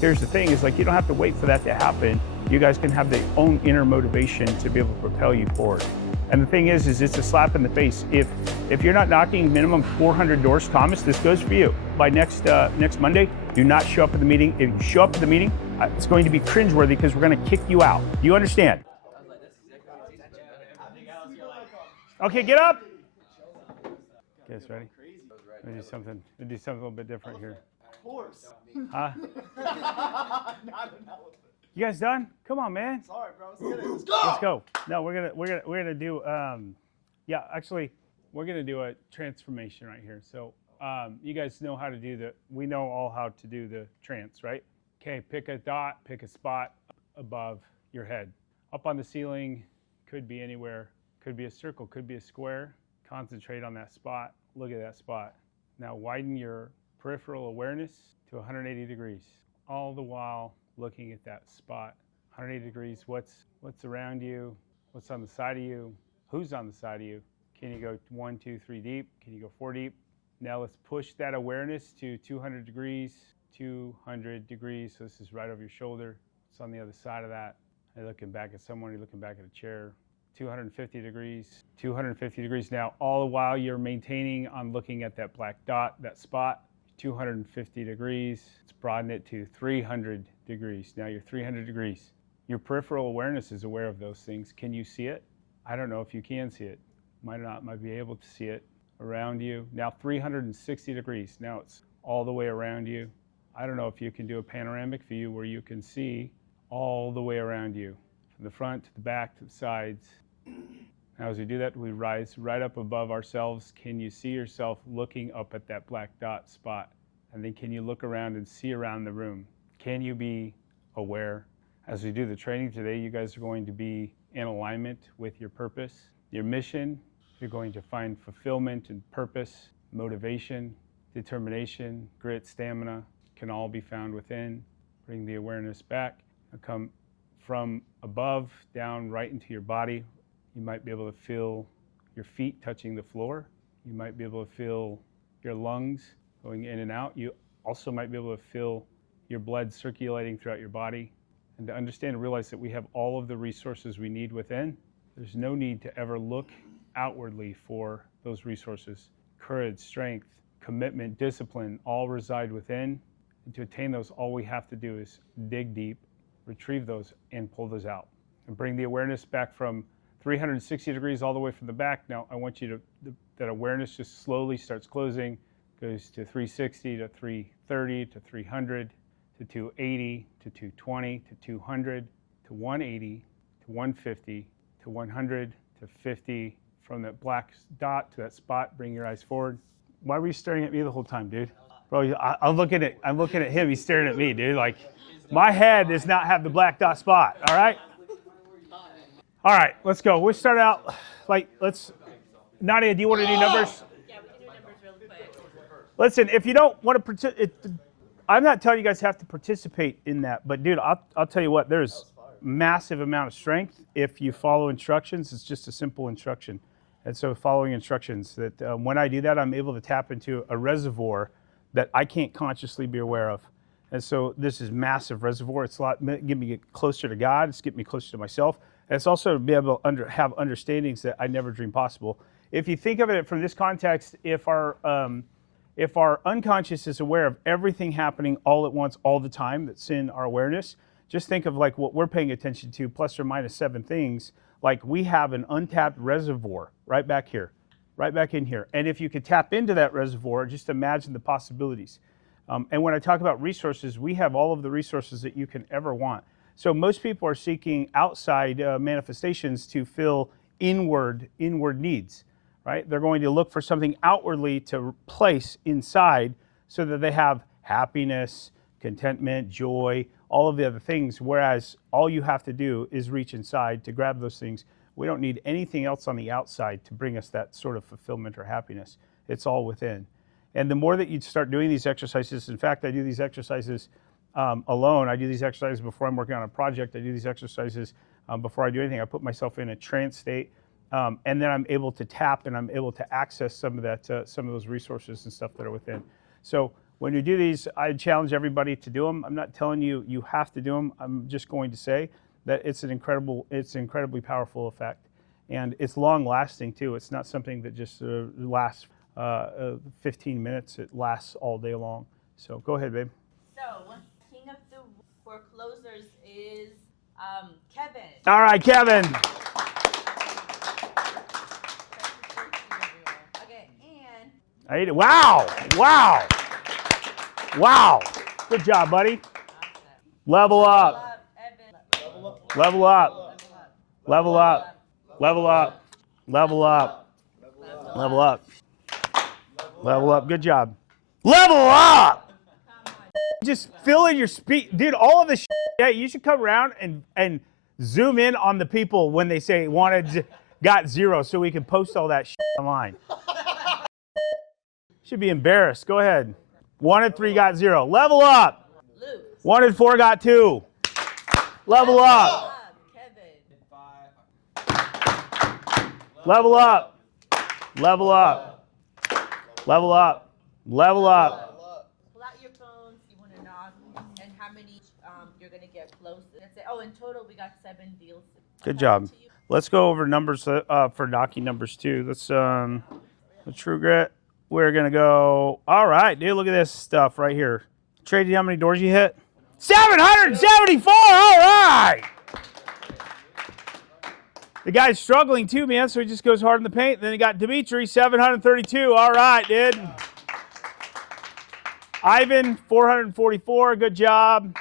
here's the thing is like, you don't have to wait for that to happen. You guys can have their own inner motivation to be able to propel you forward. And the thing is it's a slap in the face. If you're not knocking minimum 400 doors, Thomas, this goes for you. By next Monday, do not show up at the meeting. If you show up at the meeting, it's going to be cringeworthy because we're going to kick you out. Do you understand? Okay, get up. Okay, it's ready. We'll do something a little bit different here. Horse. Huh? Not an elephant. You guys done? Come on, man. Sorry, bro. Let's get it. Let's go. Let's go. No, we're gonna do. Yeah, actually, we're gonna do a transformation right here. So, you guys know how to do we know all how to do the trance, right? Okay, pick a dot, pick a spot above your head. Up on the ceiling, could be anywhere. Could be a circle, could be a square. Concentrate on that spot. Look at that spot. Now widen your peripheral awareness to 180 degrees. All the while looking at that spot. 180 degrees, what's around you? What's on the side of you? Who's on the side of you? Can you go 1, 2, 3 deep? Can you go 4 deep? Now let's push that awareness to 200 degrees. 200 degrees, so this is right over your shoulder. It's on the other side of that. You're looking back at someone, you're looking back at a chair. 250 degrees, 250 degrees. Now, all the while you're maintaining on looking at that black dot, that spot, 250 degrees. Let's broaden it to 300 degrees. Now you're 300 degrees. Your peripheral awareness is aware of those things. Can you see it? I don't know if you can see it. Might be able to see it around you. Now 360 degrees. Now it's all the way around you. I don't know if you can do a panoramic view where you can see all the way around you, from the front to the back to the sides. Now as we do that, we rise right up above ourselves. Can you see yourself looking up at that black dot spot? And then can you look around and see around the room? Can you be aware? As we do the training today, you guys are going to be in alignment with your purpose, your mission. You're going to find fulfillment and purpose, motivation, determination, grit, stamina can all be found within. Bring the awareness back. Come from above down right into your body. You might be able to feel your feet touching the floor. You might be able to feel your lungs going in and out. You also might be able to feel your blood circulating throughout your body. And to understand and realize that we have all of the resources we need within. There's no need to ever look outwardly for those resources. Courage, strength, commitment, discipline, all reside within. And to attain those, all we have to do is dig deep, retrieve those, and pull those out. And bring the awareness back from 360 degrees all the way from the back. Now I want you to, that awareness just slowly starts closing, goes to 360 to 330 to 300 to 280 to 220 to 200 to 180 to 150 to 100 to 50. From that black dot to that spot, bring your eyes forward. Why were you staring at me the whole time, dude? Bro, I'm looking at him, he's staring at me, dude. Like, my head does not have the black dot spot, all right? All right, let's go. We'll start out, Nadia, do you want to do numbers? Yeah, we can do numbers really quick. Listen, if you don't want to participate, I'm not telling you guys have to participate in that, but dude, I'll tell you what, there's massive amount of strength if you follow instructions. It's just a simple instruction. And so following instructions, that when I do that, I'm able to tap into a reservoir that I can't consciously be aware of. And so this is massive reservoir. It's get me closer to God. It's get me closer to myself. And it's also to be able to have understandings that I never dreamed possible. If you think of it from this context, if our unconscious is aware of everything happening all at once, all the time, that's in our awareness, just think of like what we're paying attention to, plus or minus 7 things. Like we have an untapped reservoir right back here, right back in here. And if you could tap into that reservoir, just imagine the possibilities. And when I talk about resources, we have all of the resources that you can ever want. So most people are seeking outside manifestations to fill inward needs, right? They're going to look for something outwardly to place inside so that they have happiness, contentment, joy, all of the other things, whereas all you have to do is reach inside to grab those things. We don't need anything else on the outside to bring us that sort of fulfillment or happiness. It's all within. And the more that you start doing these exercises, in fact, I do these exercises alone. I do these exercises before I'm working on a project. I do these exercises before I do anything. I put myself in a trance state, and then I'm able to tap and I'm able to access some of that, some of those resources and stuff that are within. So when you do these, I challenge everybody to do them. I'm not telling you you have to do them. I'm just going to say that it's an incredibly powerful effect. And it's long lasting too. It's not something that just lasts 15 minutes. It lasts all day long. So go ahead, babe. So, king of the foreclosers is Kevin. All right, Kevin. Okay, and I ate it. Wow. Wow. Wow. Good job, buddy. Level up. Evan. Level up. Level up. Level up. Level up. Level up. Level up. Good job. Level up. Just fill in your speed. Dude, all of this shit, you should come around and zoom in on the people when they say got 0 so we can post all that shit online. Should be embarrassed. Go ahead. 1 and 3 got 0. Level up. Luke. 1 and 4 got 2. Level up. Kevin. Level up. Level up. Level up. Level up. Pull out your phones. You want to knock, and how many you're gonna get close. That's it. Oh, in total we got 7 deals. Good job. Let's go over numbers for knocking numbers too. Let's the True Grit. We're gonna go. All right, dude. Look at this stuff right here. Trade, how many doors you hit? 774. All right. The guy's struggling too, man. So he just goes hard in the paint. Then he got Dimitri, 732. All right, dude. Ivan, 444. Good job.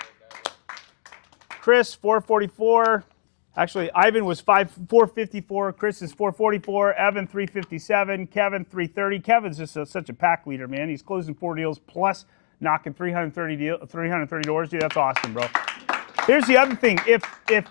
Chris, 444. Actually, Ivan was 454. Chris is 444. Evan, 357. Kevin, 330. Kevin's just such a pack leader, man. He's closing 4 deals plus knocking 330 doors. Dude, that's awesome, bro. Here's the other thing. If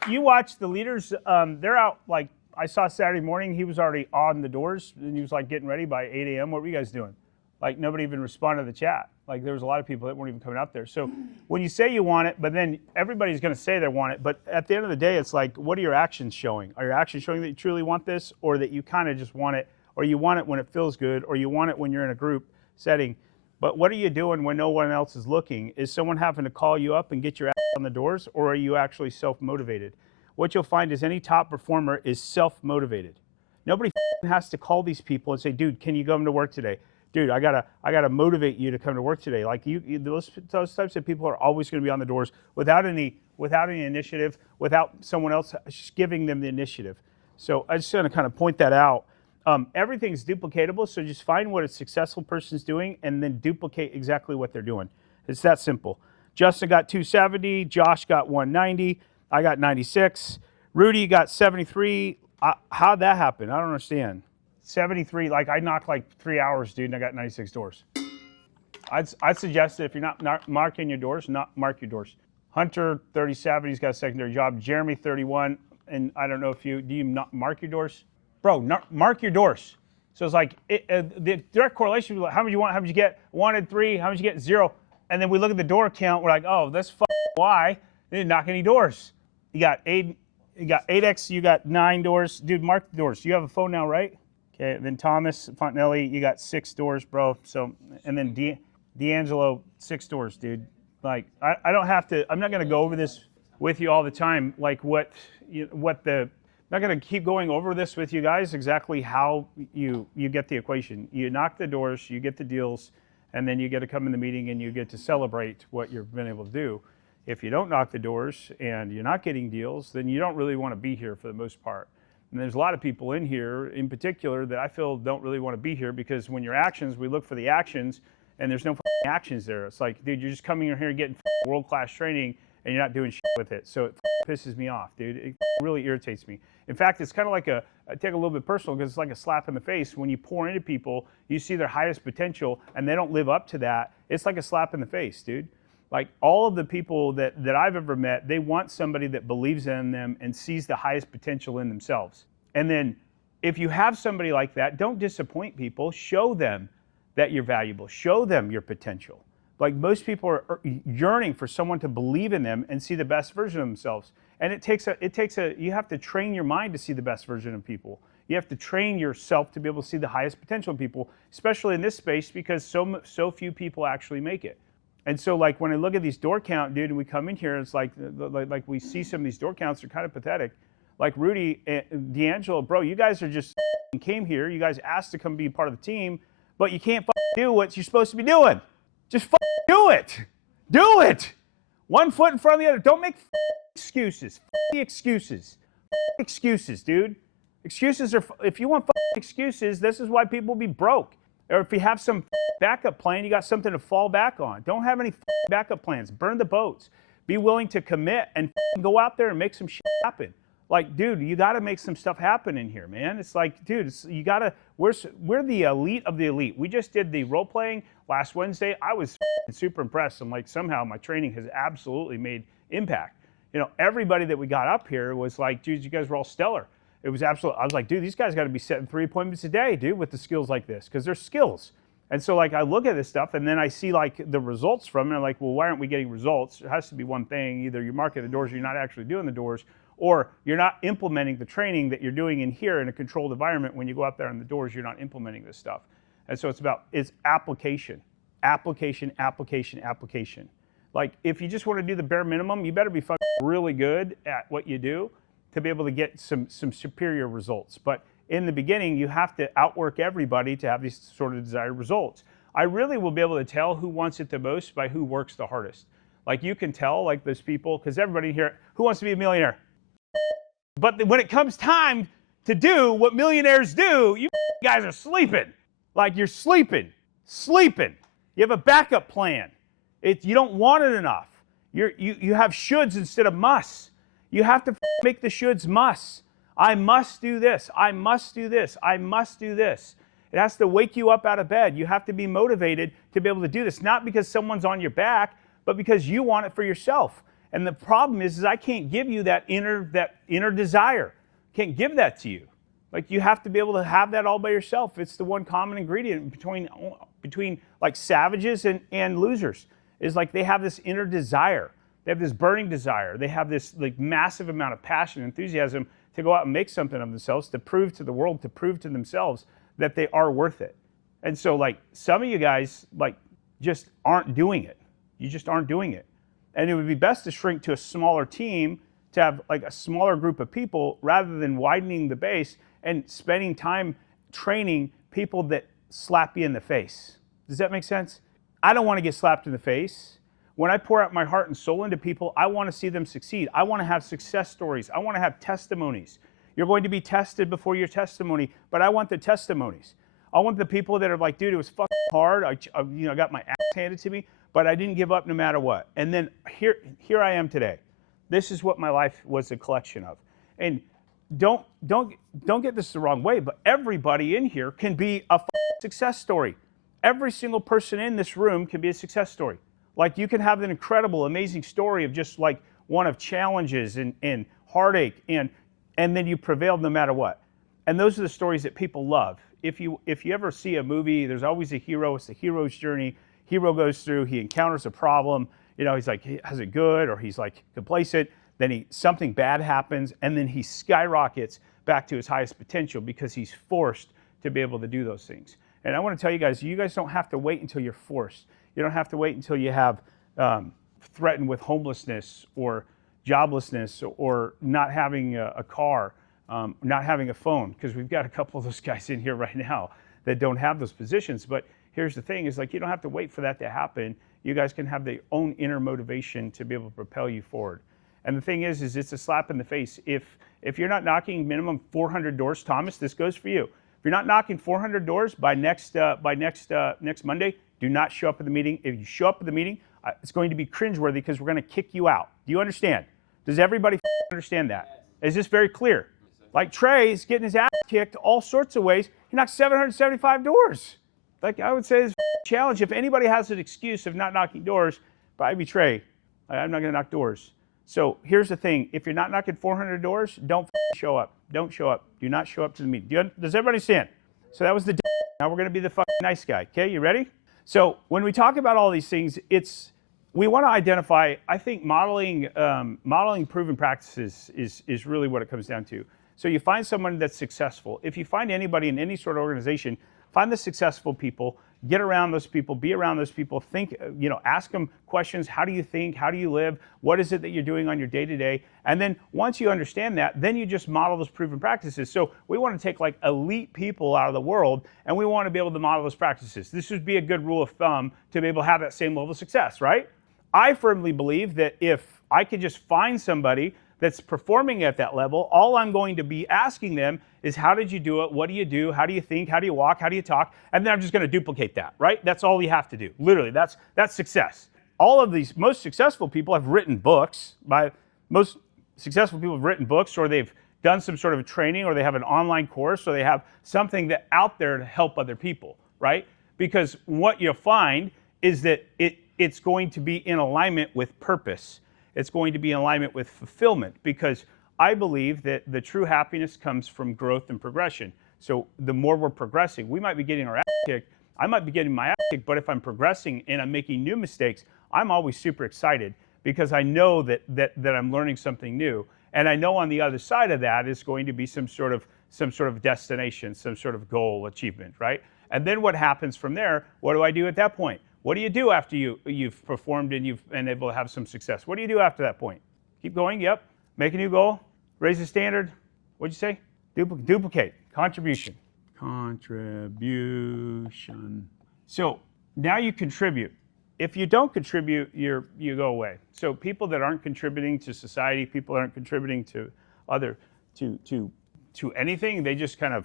you watch the leaders, they're out, like I saw Saturday morning, he was already on the doors, and he was like getting ready by 8 a.m. What were you guys doing? Like nobody even responded to the chat. Like there was a lot of people that weren't even coming out there. So when you say you want it, but then everybody's going to say they want it, but at the end of the day, it's like, what are your actions showing? Are your actions showing that you truly want this, or that you kind of just want it, or you want it when it feels good, or you want it when you're in a group setting? But what are you doing when no one else is looking? Is someone having to call you up and get your ass on the doors, or are you actually self-motivated? What you'll find is any top performer is self-motivated. Nobody has to call these people and say, dude, can you come to work today? Dude, I gotta motivate you to come to work today. Like those types of people are always going to be on the doors without any initiative, without someone else just giving them the initiative. So I just want to kind of point that out. Everything's duplicatable, so just find what a successful person's doing and then duplicate exactly what they're doing. It's that simple. Justin got 270, Josh got 190, I got 96, Rudy got 73. How'd that happen? I don't understand. 73, like I knocked like 3 hours, dude, and I got 96 doors. I'd suggest that if you're not marking your doors, not mark your doors. Hunter, 37, he's got a secondary job. Jeremy, 31, and I don't know if do you not mark your doors? Bro, mark your doors. So it's like the direct correlation, how many you want, how many you get, 1 and 3, how many you get, 0. And then we look at the door count, we're like, oh, that's why they didn't knock any doors. You got 8x, you got 9 doors. Dude, mark the doors. You have a phone now, right? Okay, then Thomas Fontenelli, you got 6 doors, bro. So, and then D'Angelo, 6 doors, dude. Like, I don't have to, I'm not going to go over this with you all the time, like I'm not going to keep going over this with you guys, exactly how you get the equation. You knock the doors, you get the deals, and then you get to come in the meeting and you get to celebrate what you've been able to do. If you don't knock the doors and you're not getting deals, then you don't really want to be here for the most part. And there's a lot of people in here, in particular, that I feel don't really want to be here because when your actions, we look for the actions, and there's no actions there. It's like, dude, you're just coming in here getting world-class training, and you're not doing shit with it. So it pisses me off, dude. It really irritates me. In fact, it's kind of like I take a little bit personal because it's like a slap in the face. When you pour into people, you see their highest potential, and they don't live up to that. It's like a slap in the face, dude. Like all of the people that I've ever met, they want somebody that believes in them and sees the highest potential in themselves. And then if you have somebody like that, don't disappoint people. Show them that you're valuable. Show them your potential. Like most people are yearning for someone to believe in them and see the best version of themselves. And you have to train your mind to see the best version of people. You have to train yourself to be able to see the highest potential in people, especially in this space, because so few people actually make it. And so, like, when I look at these door count, dude, and we come in here, it's like we see some of these door counts are kind of pathetic. Like Rudy, D'Angelo, bro, you guys are just came here. You guys asked to come be part of the team, but you can't do what you're supposed to be doing. Just do it. Do it. One foot in front of the other. Don't make excuses. The excuses. Excuses, dude. Excuses are, if you want excuses, this is why people will be broke. Or if you have some backup plan, you got something to fall back on. Don't have any backup plans. Burn the boats. Be willing to commit and go out there and make some shit happen. Like, dude, you got to make some stuff happen in here, man. It's like, dude, you got to, we're the elite of the elite. We just did the role playing last Wednesday. I was super impressed. I'm like, somehow my training has absolutely made impact. You know, everybody that we got up here was like, dude, you guys were all stellar. It was absolutely, I was like, dude, these guys got to be setting 3 appointments a day, dude, with the skills like this, because they're skills. And so, like, I look at this stuff, and then I see, like, the results from it, and I'm like, well, why aren't we getting results? It has to be one thing. Either you're marking the doors or you're not actually doing the doors, or you're not implementing the training that you're doing in here in a controlled environment. When you go out there on the doors, you're not implementing this stuff. And so it's application, application, application, application. Like, if you just want to do the bare minimum, you better be fucking really good at what you do to be able to get some superior results. But in the beginning, you have to outwork everybody to have these sort of desired results. I really will be able to tell who wants it the most by who works the hardest. Like, you can tell, like, those people, because everybody here, who wants to be a millionaire? But when it comes time to do what millionaires do, you guys are sleeping. Like, you're sleeping. You have a backup plan. You don't want it enough. You have shoulds instead of musts. You have to make the shoulds musts. I must do this. I must do this. I must do this. It has to wake you up out of bed. You have to be motivated to be able to do this, not because someone's on your back, but because you want it for yourself. And the problem is I can't give you that inner desire. Can't give that to you. Like, you have to be able to have that all by yourself. It's the one common ingredient between like savages and losers, is like they have this inner desire. They have this burning desire. They have this like massive amount of passion and enthusiasm to go out and make something of themselves, to prove to the world, to prove to themselves that they are worth it. And so, like, some of you guys, like, just aren't doing it. You just aren't doing it. And it would be best to shrink to a smaller team, to have like a smaller group of people, rather than widening the base and spending time training people that slap you in the face. Does that make sense? I don't want to get slapped in the face. When I pour out my heart and soul into people, I want to see them succeed. I want to have success stories. I want to have testimonies. You're going to be tested before your testimony, but I want the testimonies. I want the people that are like, dude, it was fucking hard. I got my ass handed to me, but I didn't give up no matter what. And then here I am today. This is what my life was a collection of. And don't get this the wrong way, but everybody in here can be a success story. Every single person in this room can be a success story. Like, you can have an incredible, amazing story of just like one of challenges and heartache, and then you prevailed no matter what. And those are the stories that people love. If you ever see a movie, there's always a hero. It's the hero's journey. Hero goes through, he encounters a problem. You know, he's like, has it good, or he's like complacent. Then something bad happens, and then he skyrockets back to his highest potential because he's forced to be able to do those things. And I want to tell you guys don't have to wait until you're forced. You don't have to wait until you have threatened with homelessness or joblessness or not having a car, not having a phone, because we've got a couple of those guys in here right now that don't have those positions. But here's the thing, is like, you don't have to wait for that to happen. You guys can have their own inner motivation to be able to propel you forward. And the thing is it's a slap in the face. If you're not knocking minimum 400 doors, Thomas, this goes for you. If you're not knocking 400 doors by next Monday, do not show up at the meeting. If you show up at the meeting, it's going to be cringeworthy because we're going to kick you out. Do you understand? Does everybody understand that? Is this very clear? Like, Trey is getting his ass kicked all sorts of ways. He knocked 775 doors. Like, I would say this challenge, if anybody has an excuse of not knocking doors, probably be Trey. I'm not going to knock doors. So here's the thing. If you're not knocking 400 doors, don't show up. Don't show up. Do not show up to the meeting. Does everybody understand? So that was the now we're going to be the fucking nice guy. Okay, you ready? So when we talk about all these things, we want to identify, I think modeling proven practices is really what it comes down to. So you find someone that's successful. If you find anybody in any sort of organization, find the successful people, get around those people, be around those people, think, ask them questions. How do you think? How do you live? What is it that you're doing on your day-to-day? And then once you understand that, then you just model those proven practices. So we want to take like elite people out of the world, and we want to be able to model those practices. This would be a good rule of thumb to be able to have that same level of success, right? I firmly believe that if I could just find somebody that's performing at that level, all I'm going to be asking them is, how did you do it? What do you do? How do you think? How do you walk? How do you talk? And then I'm just going to duplicate that, right? That's all you have to do. Literally, that's success. All of these most successful people have written books. Most successful people have written books, or they've done some sort of training, or they have an online course, or they have something that out there to help other people, right? Because what you'll find is that it's going to be in alignment with purpose. It's going to be in alignment with fulfillment, because I believe that the true happiness comes from growth and progression. So the more we're progressing, we might be getting our ass kicked. I might be getting my ass kicked, but if I'm progressing and I'm making new mistakes, I'm always super excited, because I know that I'm learning something new. And I know on the other side of that is going to be some sort of destination, some sort of goal achievement, right? And then what happens from there? What do I do at that point? What do you do after you've performed and you've been able to have some success? What do you do after that point? Keep going, yep. Make a new goal, raise the standard. What'd you say? Duplicate, contribution. Contribution. So now you contribute. If you don't contribute, you go away. So people that aren't contributing to society, people that aren't contributing to to anything, they just kind of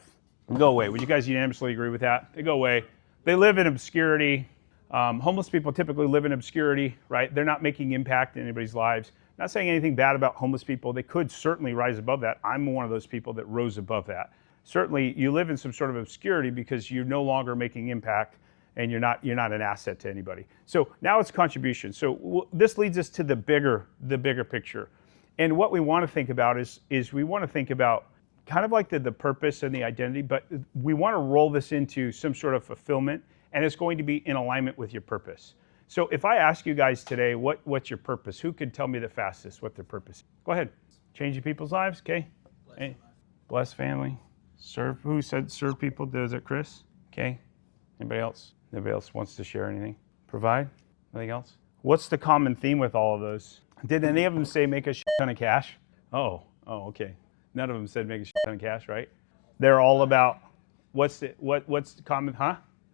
go away. Would you guys unanimously agree with that? They go away. They live in obscurity. Homeless people typically live in obscurity, right? They're not making impact in anybody's lives. Not saying anything bad about homeless people. They could certainly rise above that. I'm one of those people that rose above that. Certainly, you live in some sort of obscurity because you're no longer making impact, and you're not an asset to anybody. So now it's contribution. So this leads us to the bigger picture. And what we want to think about is we want to think about kind of like the purpose and the identity, but we want to roll this into some sort of fulfillment, and it's going to be in alignment with your purpose. So if I ask you guys today, what's your purpose? Who could tell me the fastest what their purpose is? Go ahead. Changing people's lives, okay? Hey. Bless family. Serve. Who said serve people? Was it Chris? Okay. Anybody else? Anybody else wants to share anything? Provide? Anything else? What's the common theme with all of those? Did any of them say make a shit ton of cash? Oh, okay. None of them said make a shit ton of cash, right? They're all about what's the common,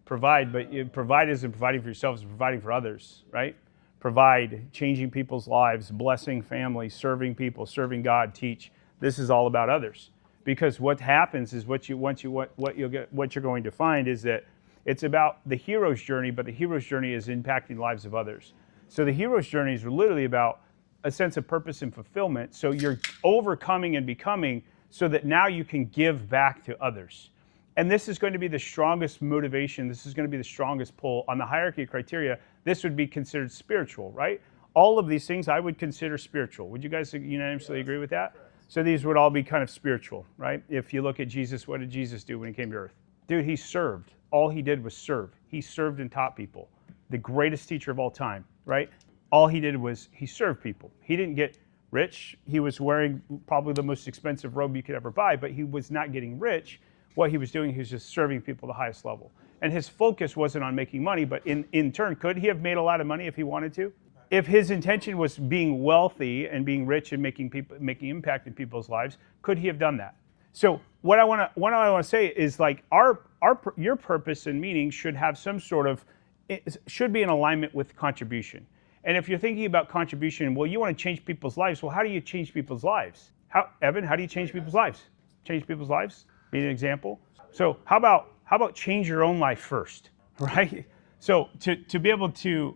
Provide, but provide isn't providing for yourself, it's providing for others, right? Provide, changing people's lives, blessing families, serving people, serving God, teach. This is all about others. Because what happens is what you're going to find is that it's about the hero's journey, but the hero's journey is impacting the lives of others. So the hero's journey is literally about a sense of purpose and fulfillment. So you're overcoming and becoming so that now you can give back to others. And this is going to be the strongest motivation. This is going to be the strongest pull. On the hierarchy of criteria, this would be considered spiritual, right? All of these things I would consider spiritual. Would you guys unanimously agree with that? So these would all be kind of spiritual, right? If you look at Jesus, what did Jesus do when he came to earth? Dude, he served. All he did was serve. He served and taught people. The greatest teacher of all time, right? All he did was he served people. He didn't get rich. He was wearing probably the most expensive robe you could ever buy, but he was not getting rich. What he was doing, he was just serving people at the highest level. And his focus wasn't on making money, but in turn, could he have made a lot of money if he wanted to? If his intention was being wealthy and being rich and making impact in people's lives, could he have done that? So what I want to say is, like, your purpose and meaning should have some sort of, should be in alignment with contribution. And if you're thinking about contribution, well, you want to change people's lives. Well, how do you change people's lives? Evan, how do you change people's lives? Change people's lives? Be an example. So how about change your own life first, right? So to be able to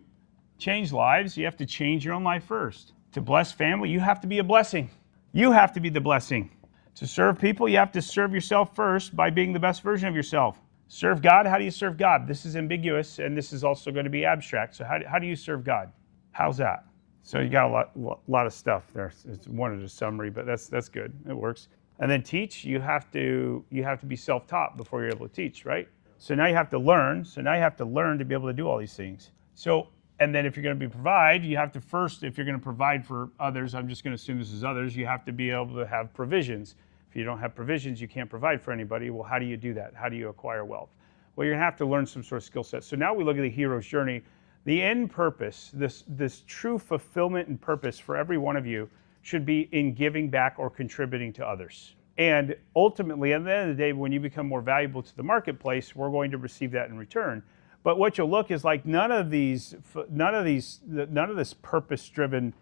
change lives, you have to change your own life first. To bless family, you have to be a blessing. You have to be the blessing. To serve people, you have to serve yourself first by being the best version of yourself. Serve God, how do you serve God? This is ambiguous, and this is also going to be abstract. So how do you serve God? How's that? So you got a lot of stuff there. It's one of the summary, but that's good. It works. And then teach, you have to be self-taught before you're able to teach, right? So now you have to learn. So now you have to learn to be able to do all these things. So, and then if you're going to provide, you have to first, if you're going to provide for others, I'm just going to assume this is others, you have to be able to have provisions. If If you don't have provisions, you can't provide for anybody. Well, how do you do that? How do you acquire wealth? Well, you're going to have to learn some sort of skill set. So now we look at the hero's journey. The end purpose, this true fulfillment and purpose for every one of you should be in giving back or contributing to others. And ultimately, at the end of the day, when you become more valuable to the marketplace, we're going to receive that in return. But what you'll look is like none of this purpose-driven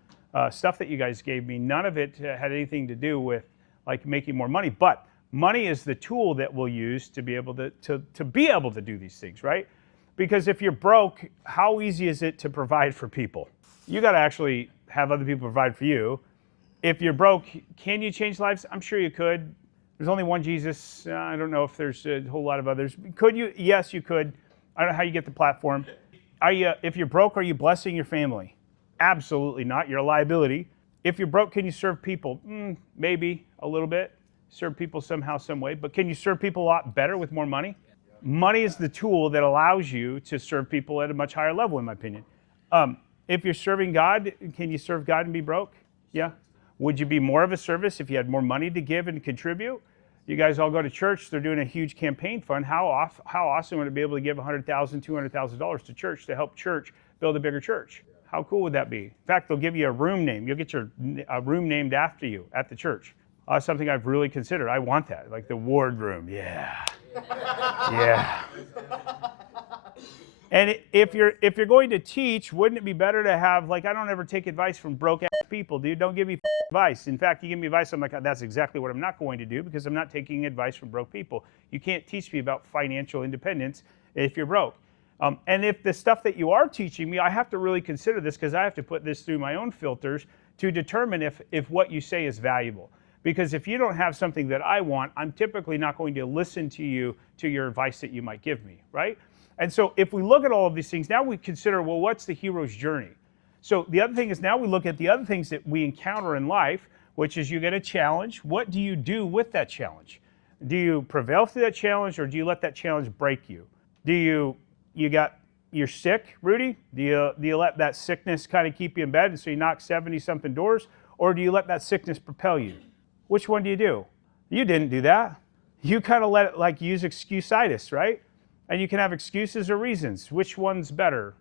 stuff that you guys gave me, none of it had anything to do with like making more money. But money is the tool that we'll use to be able to be able to do these things, right? Because if you're broke, how easy is it to provide for people? You got to actually have other people provide for you. If you're broke, can you change lives? I'm sure you could. There's only one Jesus. I don't know if there's a whole lot of others. Could you? Yes, you could. I don't know how you get the platform. If you're broke, are you blessing your family? Absolutely not. You're a liability. If you're broke, can you serve people? Maybe a little bit. Serve people somehow, some way. But can you serve people a lot better with more money? Money is the tool that allows you to serve people at a much higher level, in my opinion. If you're serving God, can you serve God and be broke? Yeah. Would you be more of a service if you had more money to give and contribute? You guys all go to church. They're doing a huge campaign fund. How awesome would it be able to give $100,000, $200,000 to church to help church build a bigger church? How cool would that be? In fact, they'll give you a room name. You'll get a room named after you at the church. Something I've really considered. I want that, like the ward room. Yeah. Yeah. And if you're going to teach, wouldn't it be better to have, like, I don't ever take advice from broke ass people, dude. Don't give me advice. In fact, you give me advice, I'm like, that's exactly what I'm not going to do because I'm not taking advice from broke people. You can't teach me about financial independence if you're broke. And if the stuff that you are teaching me, I have to really consider this because I have to put this through my own filters to determine if what you say is valuable. Because if you don't have something that I want, I'm typically not going to listen to you, to your advice that you might give me, right? And so if we look at all of these things, now we consider, well, what's the hero's journey? So the other thing is now we look at the other things that we encounter in life, which is you get a challenge. What do you do with that challenge? Do you prevail through that challenge or do you let that challenge break you? You're sick, Rudy? Do you let that sickness kind of keep you in bed and so you knock 70-something doors? Or do you let that sickness propel you? Which one do? You didn't do that. You kind of let it like use excuse-itis, right? And you can have excuses or reasons. Which one's better?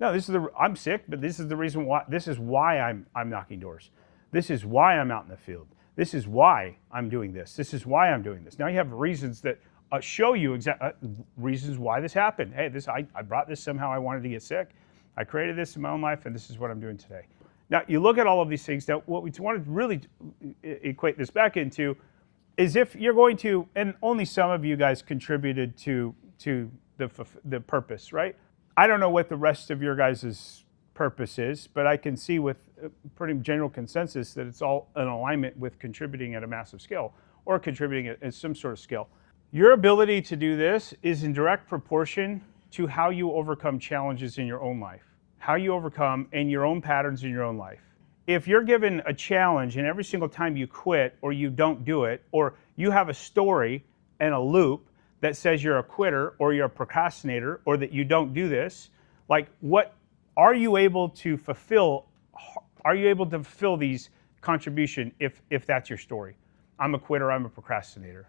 No, I'm sick, but this is the reason why. This is why I'm knocking doors. This is why I'm out in the field. This is why I'm doing this. This is why I'm doing this. Now you have reasons that show you reasons why this happened. Hey, I brought this somehow. I wanted to get sick. I created this in my own life, and this is what I'm doing today. Now you look at all of these things. Now what we want to really equate this back into is if you're going to, and only some of you guys contributed to the purpose, right? I don't know what the rest of your guys' purpose is, but I can see with pretty general consensus that it's all in alignment with contributing at a massive scale or contributing at some sort of scale. Your ability to do this is in direct proportion to how you overcome challenges in your own life, how you overcome and your own patterns in your own life. If you're given a challenge and every single time you quit or you don't do it, or you have a story and a loop that says you're a quitter or you're a procrastinator or that you don't do this, like what are you able to fulfill? Are you able to fulfill these contribution if that's your story? I'm a quitter, I'm a procrastinator.